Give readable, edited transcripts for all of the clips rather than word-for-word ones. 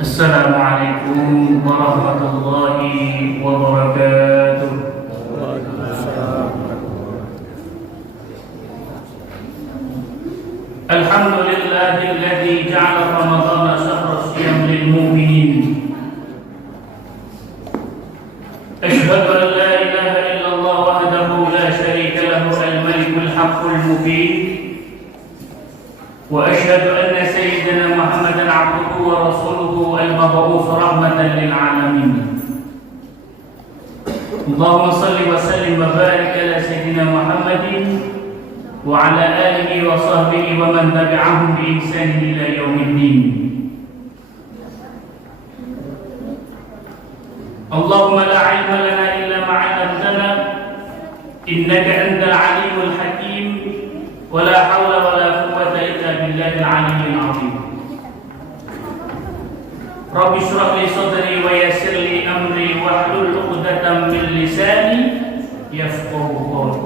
Assalamualaikum warahmatullahi wabarakatuh. Alhamdulillahilladzi ja'ala Ramadhana shahra siyam lil mu'minin. Asyhadu an la ilaha illallah wahdahu la syarika lahu al-malikul haqqul mubin. وأشهد أن سيدنا محمدًا عبده ورسوله المبعوث رحمة للعالمين. اللهم صل وسلم وبارك على سيدنا محمد وعلى آله وصحبه ومن تبعهم بإحسان إلى يوم الدين. اللهم لا علم لنا إلا ما علمتنا إنك أنت العليم الحكيم ولا حول ولا قوة إلا بالله العلي العظيم. رب اشرح لي صدري ويسر لي أمري واحلل عقدة من لساني يفقهوا قولي.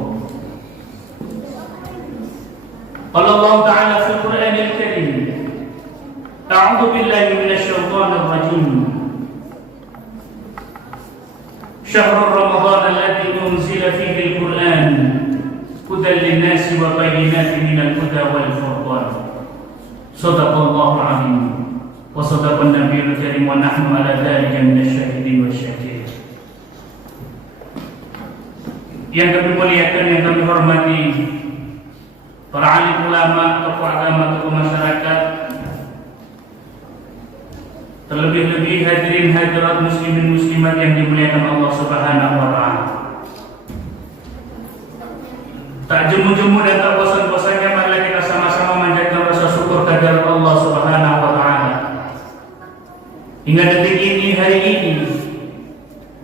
قال الله تعالى في القرآن الكريم: أعوذ بالله من الشيطان الرجيم. شهر رمضان الذي أنزل فيه القرآن هدى للناس وبينات من الهدى والفرقان. صدق الله العظيم وصدق النبي الكريم ونحن على ذلك من الشاهدين والشاكرين. Yang kami muliakan, yang kami hormati para alim ulama, tokoh agama, tokoh masyarakat, terlebih-lebih hadirin hadirat muslimin muslimat yang dimuliakan Allah Subhanahu wa taala. Tak jemu-jemu dan tak bosan-bosannya marilah kita sama-sama manjatkan rasa syukur kehadirat Allah Subhanahu wa taala. Hingga detik ini, hari ini,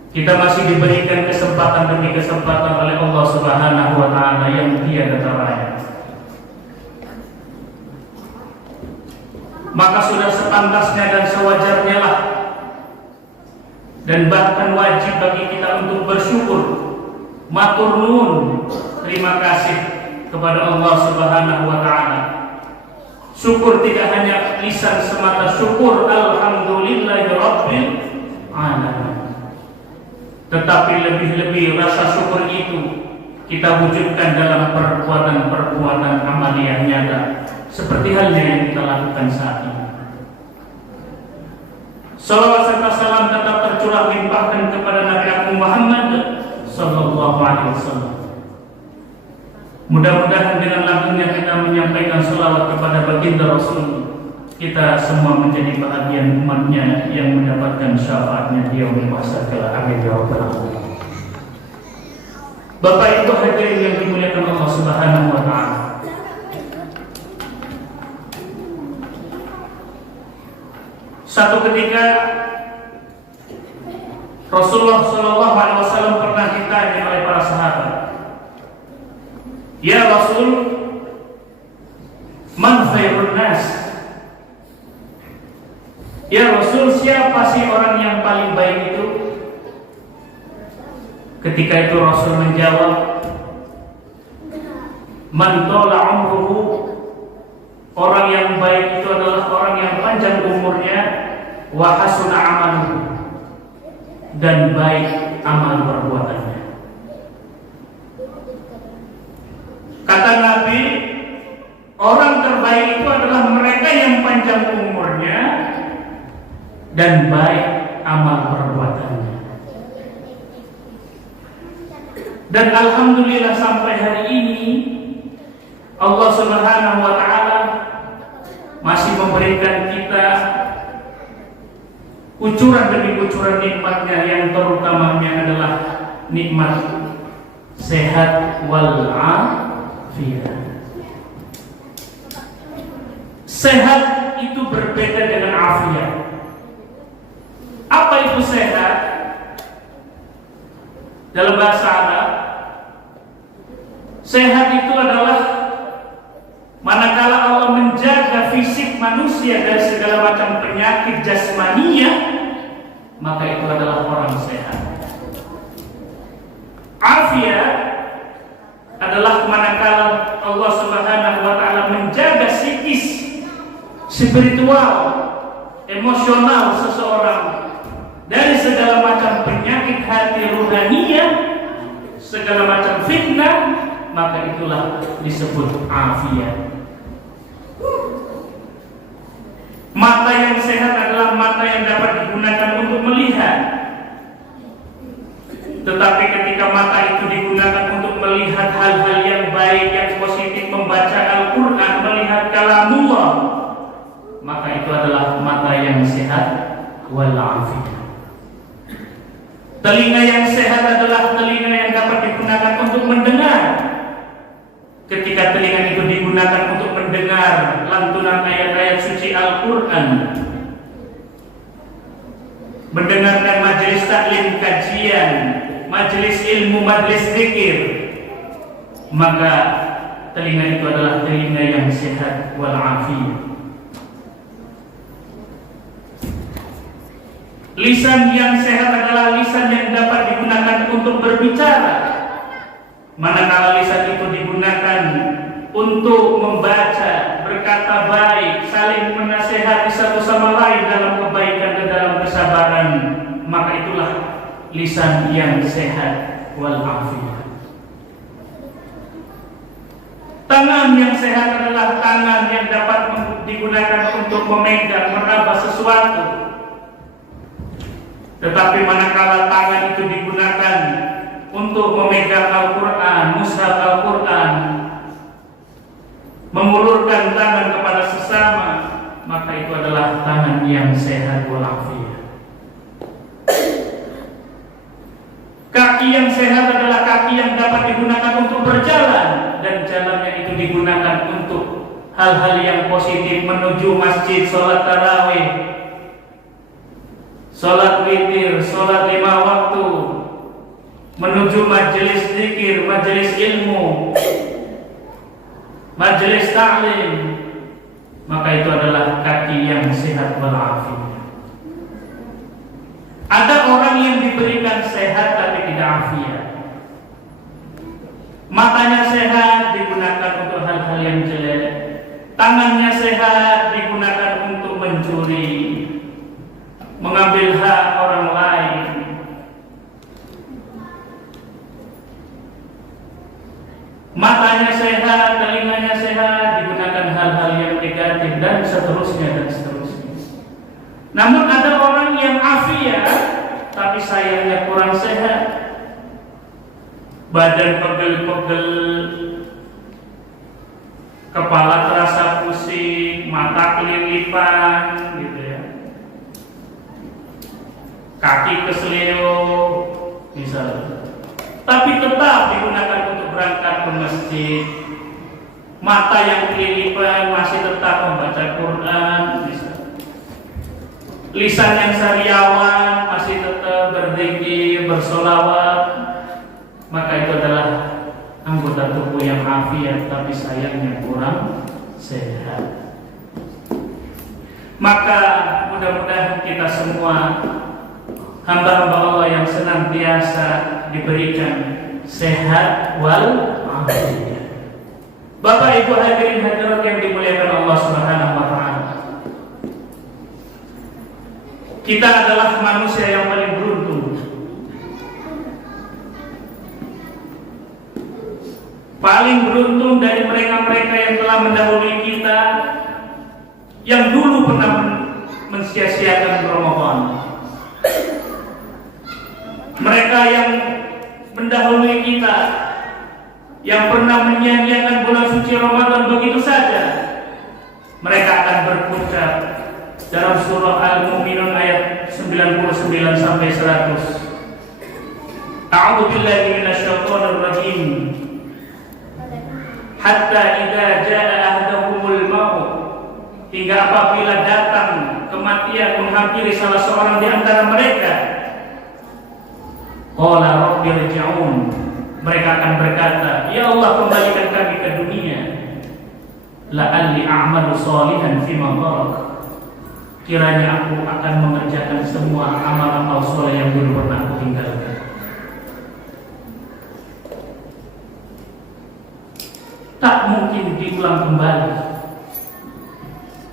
kita masih diberikan kesempatan demi kesempatan oleh Allah Subhanahu wa taala yang tiada tara. Maka sudah sepantasnya dan sewajarnya lah, dan bahkan wajib bagi kita untuk bersyukur, matur nuwun, terima kasih kepada Allah Subhanahu wa taala. Syukur tidak hanya lisan semata, syukur alhamdulillahirabbil alamin. Tetapi lebih-lebih rasa syukur itu kita wujudkan dalam perbuatan-perbuatan amaliyah nyata, seperti halnya yang kita lakukan saat ini. Salawat serta salam tetap tercurah limpahkan kepada Nabi Agung Muhammad sallallahu alaihi wasallam. Mudah-mudahan dengan lagunya kita menyampaikan salawat kepada baginda Rasul, kita semua menjadi bahagian umatnya yang mendapatkan syafaatnya di yaumul mahsyar kelak. Amin ya rabbal alamin. Bapak Ibu hadirin yang dimuliakan Allah Subhanahu wa taala. Satu ketika Rasulullah sallallahu alaihi wasallam pernah ditanya oleh para sahabat, "Ya Rasul, man khairun nas?" Ya Rasul, siapa sih orang yang paling baik itu? Ketika itu Rasul menjawab, "Man tala umruhu." Orang yang baik itu adalah orang yang panjang umurnya, wa hasuna amaluhu, dan baik amal perbuatannya. Kata Nabi, orang terbaik itu adalah mereka yang panjang umurnya dan baik amal perbuatannya. Dan alhamdulillah sampai hari ini Allah Subhanahu wa taala masih memberikan kita kucuran demi kucuran nikmatnya, yang terutamanya adalah nikmat sehat wal afiyah. Sehat itu berbeda dengan afiat. Apa itu sehat? Dalam bahasa Arab, sehat itu adalah manakala Allah menjaga fisik manusia dari segala macam penyakit jasmania, maka itu adalah orang sehat. Afiat adalah manakala Allah Subhanahu wa taala menjaga psikis, spiritual, emosional seseorang dari segala macam penyakit hati ruhaniyah, segala macam fitnah, maka itulah disebut afiat. Mata yang sehat adalah mata yang dapat digunakan untuk melihat. Tetapi ketika mata itu digunakan untuk melihat hal-hal yang baik, yang positif, membaca Al-Quran, melihat kalamullah, maka itu adalah mata yang sehat wal afiat. Telinga yang sehat adalah telinga yang dapat digunakan untuk mendengar. Ketika telinga itu digunakan untuk mendengar lantunan ayat-ayat suci Al-Quran, mendengarkan majelis taklim, kajian, majelis ilmu, majelis zikir, maka telinga itu adalah telinga yang sehat wal afiat. Lisan yang sehat adalah lisan yang dapat digunakan untuk berbicara. Manakala lisan itu digunakan untuk membaca, berkata baik, saling menasehati satu sama lain dalam kebaikan dan dalam kesabaran, maka itulah lisan yang sehat wal afiat. Tangan yang sehat adalah tangan yang dapat digunakan untuk memegang, meraba sesuatu. Tetapi manakala tangan itu digunakan untuk memegang Al-Quran, mushaf Al-Quran, mengulurkan tangan kepada sesama, maka itu adalah tangan yang sehat walafiat. Kaki yang sehat adalah kaki yang dapat digunakan untuk berjalan, dan jalannya itu digunakan untuk hal-hal yang positif, menuju masjid, sholat tarawih, sholat witir, sholat 5 waktu, menuju majelis zikir, majelis ilmu, majelis ta'lim, maka itu adalah kaki yang sehat walafiat. Ada orang yang diberikan sehat tapi tidak afiat. Matanya sehat digunakan untuk hal-hal yang jelek, tangannya sehat digunakan untuk mencuri, mengambil hak orang lain. Matanya sehat, telinganya sehat, digunakan hal-hal yang negatif, dan seterusnya dan seterusnya. Namun ada orang yang afiat tapi sayangnya kurang sehat, badan pegel-pegel, kepala terasa pusing, mata kelilipan, gitu ya, kaki keseleo misalnya, tapi tetap digunakan untuk berangkat ke masjid. Mata yang kelilipan masih tetap membaca Quran, misalnya. Lisan yang sariawan masih tetap berzikir, bersolawat, maka itu adalah anggota tubuh yang afiat tapi sayangnya kurang sehat. Maka mudah-mudahan kita semua hamba-hamba Allah yang senantiasa diberikan sehat wal afiat. Bapak Ibu hadirin hadirat yang dimuliakan Allah Subhanahu wa taala. Kita adalah manusia yang paling beruntung. Paling beruntung dari mereka-mereka yang telah mendahului kita, yang dulu pernah mensia-siakan Ramadan. Mereka yang mendahului kita, yang pernah menyia-nyiakan bulan suci Ramadan begitu saja, mereka akan berpuncak dalam surah Al-Mu'minun ayat 99 sampai 100. A'udzu billahi minasyaitonir rajim. Hatta idza jaa ahaduhumul maut, hingga apabila datang kematian menghampiri salah seorang di antara mereka, qala rabbi irji'un, mereka akan berkata, ya Allah, kembalikan kami ke dunia, la'alli a'malu shalihan fima tarak, kiranya aku akan mengerjakan semua amal-amal soleh yang dulu pernah aku tinggalkan. Tak mungkin diulang kembali.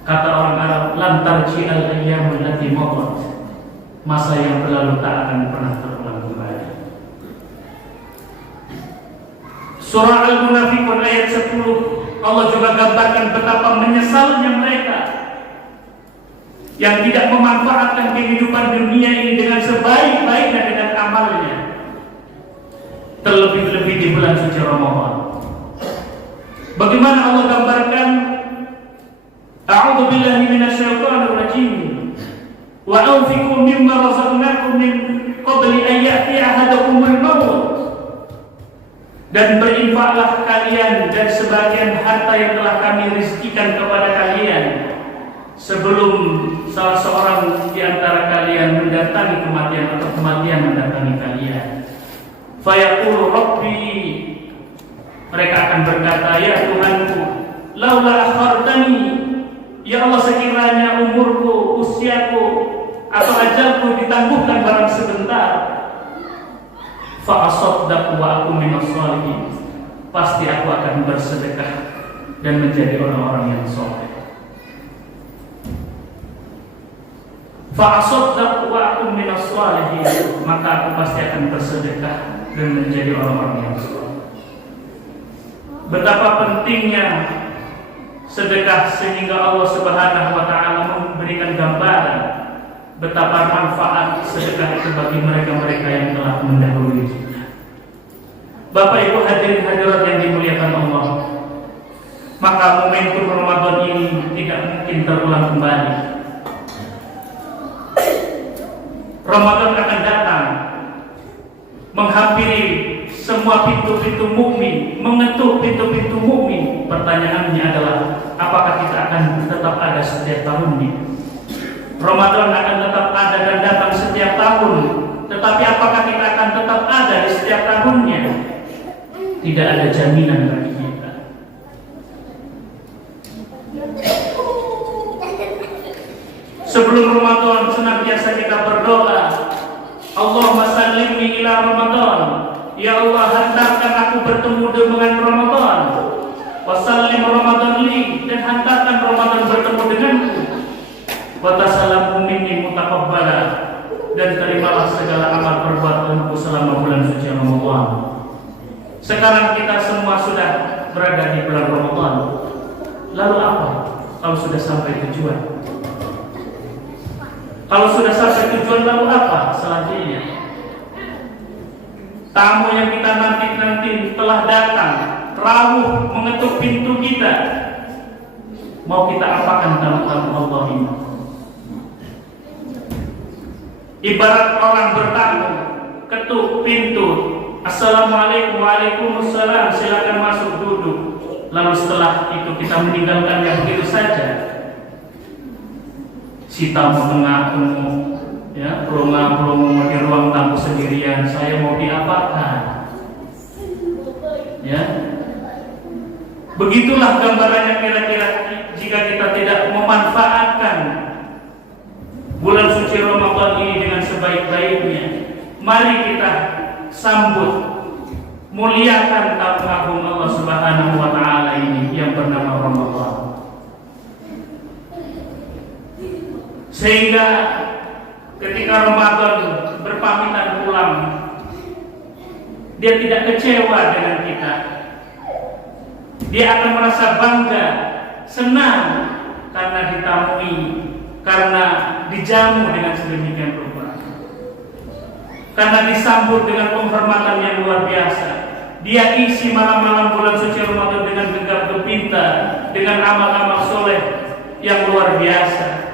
Kata orang Arab, lan tarji'al ayyamul lati madat. Masa yang berlalu tak akan pernah terulang kembali. Surah Al-Munafiqun ayat 10, Allah juga gambarkan betapa menyesalnya mereka yang tidak memanfaatkan kehidupan dunia ini dengan sebaik-baiknya dengan amalnya, terlebih-lebih di bulan suci Ramadan. Bagaimana Allah gambarkan, a'udzu billahi minasyaitonir rajim, wa anfiqu mimma razaqnakum min qabli an ya'tiya ahadakumul maut. Dan berinfaklah kalian dari sebagian harta yang telah kami rizkikan kepada kalian sebelum salah seorang di antara kalian mendatangi kematian atau kematian mendatangi kalian. Fayaqulu Rabbi, mereka akan berkata, ya Tuhanku, laula akhartani, ya Allah sekiranya umurku, usiaku atau ajalku ditangguhkan barang sebentar, fa asaddaq wa aku minas shalihin, pasti aku akan bersedekah dan menjadi orang-orang yang saleh. Fa asaddaq wa aku minas shalihin, maka aku pasti akan bersedekah dan menjadi orang-orang yang saleh. Betapa pentingnya sedekah sehingga Allah Subhanahu wa taala memberikan gambaran betapa manfaat sedekah itu bagi mereka-mereka yang telah mendahului kita. Bapak Ibu hadirin hadirat yang dimuliakan Allah, maka momentum Ramadan ini tidak mungkin terulang kembali. Ramadan akan datang menghampiri semua pintu-pintu mukmin, mengetuk pintu-pintu mukmin. Pertanyaannya adalah, apakah kita akan tetap ada setiap tahunnya? Ramadan akan tetap ada dan datang setiap tahun, tetapi apakah kita akan tetap ada di setiap tahunnya? Tidak ada jaminan bagi kita. Sebelum Ramadan senantiasa kita berdoa, Allahumma sallimni ila Ramadan, ya Allah hantarkan aku bertemu dengan Ramadan, wasallim Ramadan li, dan hantarkan Ramadan bertemu denganku, wa tasallamu minni mutaqabbala, dan terimalah segala amal perbuatanku selama bulan suci Ramadan. Sekarang kita semua sudah berada di bulan Ramadan. Lalu apa kalau sudah sampai tujuan? Kalau sudah sampai tujuan, lalu apa selanjutnya? Tamu yang kita nanti telah datang, rawuh mengetuk pintu kita. Mau kita apakan tamu-tamu Allah ini? Ibarat orang bertamu, ketuk pintu, assalamualaikum, waalaikumsalam, silakan masuk, duduk. Lalu setelah itu kita meninggalkannya begitu saja. Si tamu mengaku, ya, pelongo di ruang tamu sendirian, saya mau diapakan? Ya, begitulah gambarannya kira-kira jika kita tidak memanfaatkan bulan suci Ramadan ini dengan sebaik-baiknya. Mari kita sambut, muliakan tamu agung Allah Subhanahu wa taala ini yang bernama Ramadan. Sehingga ketika Ramadan berpamitan pulang, dia tidak kecewa dengan kita. Dia akan merasa bangga, senang karena ditamui, karena dijamu dengan sedemikian rupa, karena disambut dengan penghormatan yang luar biasa. Dia isi malam-malam bulan suci Ramadan dengan gegap gempita, dengan amal-amal soleh yang luar biasa.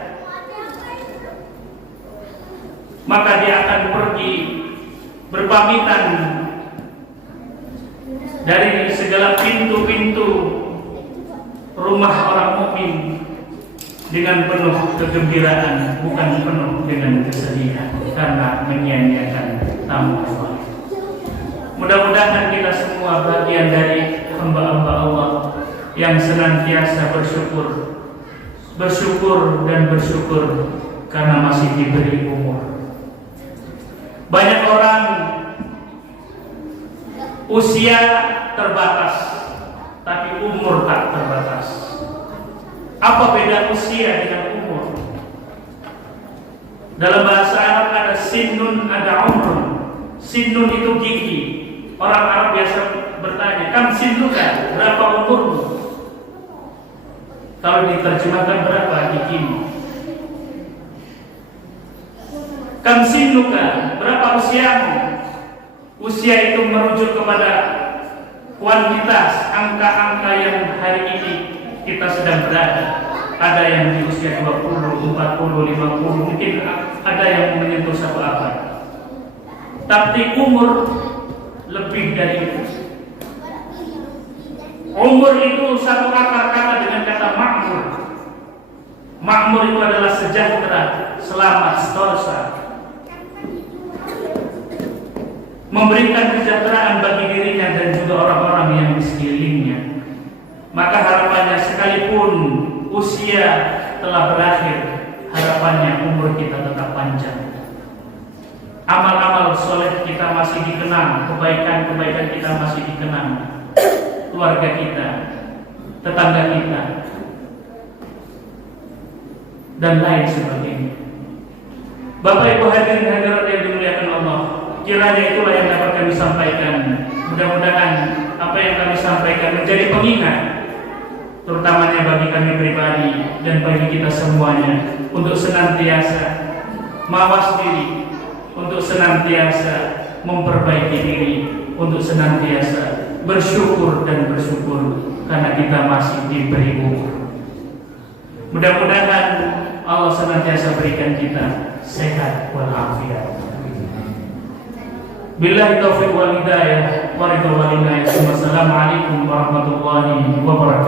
Maka dia akan pergi berpamitan dari segala pintu-pintu rumah orang mukmin dengan penuh kegembiraan, bukan penuh dengan kesedihan karena menyia-nyiakan tamu Allah. Mudah-mudahan kita semua bagian dari hamba-hamba Allah yang senantiasa bersyukur dan bersyukur karena masih diberi umur. Banyak orang usia terbatas, tapi umur tak terbatas. Apa beda usia Dalam bahasa Arab ada sinnun, ada umrun. Sinnun itu gigi. Orang Arab biasa bertanya, kam sinnuka, berapa umurmu? Kalau diterjemahkan berapa gigimu? Kam sinnuka, berapa usiamu? Usia itu merujuk kepada kuantitas, angka-angka yang hari ini kita sedang berada. Ada yang di usia 20, 40, 50, mungkin ada yang menyentuh satu abad. Tapi umur lebih dari itu. Umur itu satu akar kata dengan kata makmur. Makmur itu adalah sejahtera, selamat, sentosa, memberikan kesejahteraan bagi dirinya dan juga orang-orang yang di sekelilingnya. Maka harapannya sekalipun usia telah berakhir, harapannya umur kita tetap panjang. Amal-amal soleh kita masih dikenang, kebaikan-kebaikan kita masih dikenang, keluarga kita, tetangga kita, dan lain sebagainya. Bapak Ibu hadirin hadirat yang dimuliakan Allah, kiranya itulah yang dapat kami sampaikan. Mudah-mudahan apa yang kami sampaikan menjadi pengingat, terutamanya bagi kami pribadi dan bagi kita semuanya, untuk senantiasa mawas diri, untuk senantiasa memperbaiki diri, untuk senantiasa bersyukur dan bersyukur karena kita masih diberi umur. Mudah-mudahan Allah senantiasa berikan kita sehat walafiat. Billahi taufiq wal hidayah wa ridha wal inayah. Wassalamualaikum warahmatullahi wabarakatuh.